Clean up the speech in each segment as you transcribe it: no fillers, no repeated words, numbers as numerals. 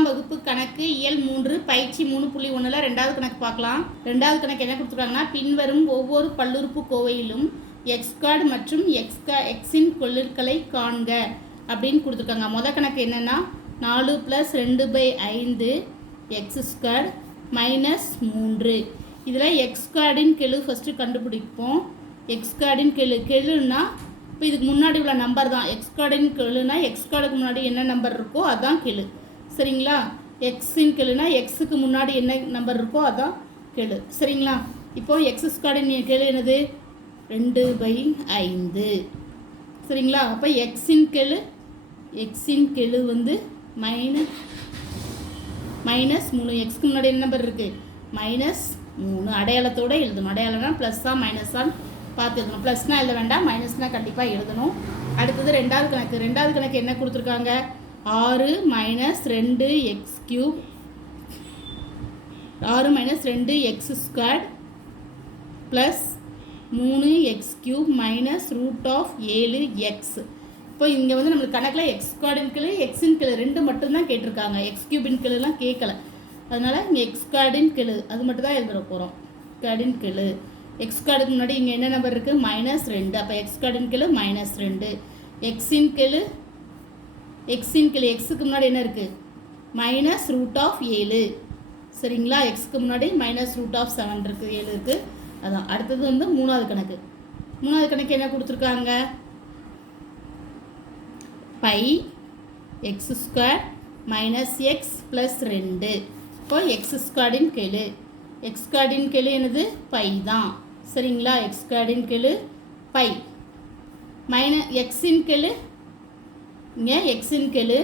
10ஆம் வகுப்பு கணக்கு இயல் 3 பயிற்சி 3.1ல் ரெண்டாவது கணக்கு பார்க்கலாம். ரெண்டாவது கணக்கு என்ன கொடுத்துருக்காங்கன்னா, பின்வரும் ஒவ்வொரு பல்லுறுப்புக்கோவையிலும் எக்ஸ் மற்றும் எக்ஸின் கொள்ளுக்களை காண்க அப்படின்னு கொடுத்துருக்காங்க. மொதல் கணக்கு என்னென்னா 4 + 2/5 x² -3. இதில் x²ன் கெழு ஃபஸ்ட்டு கண்டுபிடிப்போம். x²ன் கெழுன்னா இப்போ இதுக்கு முன்னாடி உள்ள நம்பர் தான். x²ன் கெழுனா x²க்கு முன்னாடி என்ன நம்பர் இருக்கோ அதுதான் கெழு. சரிங்களா? எக்ஸின் கெழுனா எக்ஸுக்கு முன்னாடி என்ன நம்பர் இருக்கோ அதுதான் கெழு. சரிங்களா? இப்போது x² கெழு என்னது? 2/5. சரிங்களா? அப்போ எக்ஸின் கெழு வந்து -3. எக்ஸுக்கு முன்னாடி என்ன நம்பர் இருக்குது? -3. அடையாளத்தோடு எழுதணும். அடையாளம்னா ப்ளஸ்ஸா மைனஸான்னு பார்த்து எழுதணும். ப்ளஸ்னால் எழுத வேண்டாம், மைனஸ்னால் கண்டிப்பாக எழுதணும். அடுத்தது ரெண்டாவது கணக்கு என்ன கொடுத்துருக்காங்க? 6 - 2x³ 6 - 2x² + 3x³ -√7x. இப்போ இங்கே வந்து நம்மளுக்கு கணக்கில் x² கெழு எக்ஸின் கெழு ரெண்டு மட்டும்தான் கேட்டிருக்காங்க. x³ கெழுலாம் கேட்கல. அதனால் இங்கே x² கெழு அது மட்டும் தான் எழுத போகிறோம். x² கெழு x²க்கு முன்னாடி இங்கே என்ன நம்பர் இருக்குது? -2. அப்போ x² கெழு -2. எக்ஸின் கெழு எக்ஸுக்கு முன்னாடி என்ன இருக்குது? -√7. சரிங்களா? எக்ஸுக்கு முன்னாடி -√7 இருக்குது, 7 இருக்குது. அதான். அடுத்தது வந்து மூணாவது கணக்கு என்ன கொடுத்துருக்காங்க? πx² - x + 2. இப்போ x² கெழு x² கெழு என்னது? π தான். சரிங்களா? x² கெழு π. எக்ஸின் கெழு இங்கே எக்ஸின் கெழு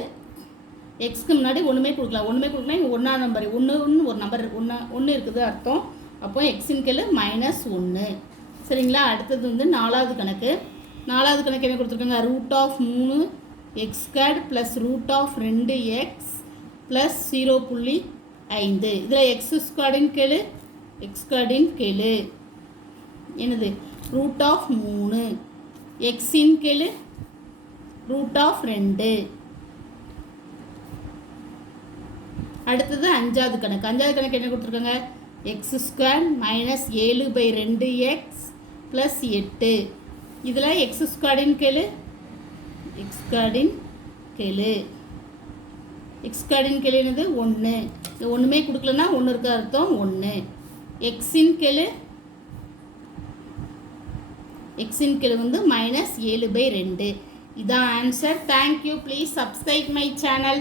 எக்ஸ்க்கு முன்னாடி ஒன்றுமே கொடுக்கலாம். இங்கே ஒன்றாம் நம்பர் ஒன்று ஒரு நம்பர் ஒன்று இருக்குது அர்த்தம். அப்போ எக்ஸின் கெழு -1. சரிங்களா? அடுத்தது வந்து நாலாவது கணக்கு என்ன கொடுத்துருக்காங்க? √3x² + √2x + 0.5. இதில் x² கெழு என்னது? √3. எக்ஸின் கெழு √2. அடுத்தது அஞ்சாவது கணக்கு என்ன கொடுத்துருக்காங்க? x² -7/2x + 8. இதில் x² கெழு என்னது? 1. இது ஒன்றுமே கொடுக்கலன்னா 1 இருக்க அர்த்தம் 1. எக்ஸின் கெழு வந்து -7/2. இதான் answer. Thank you. Please subscribe my channel.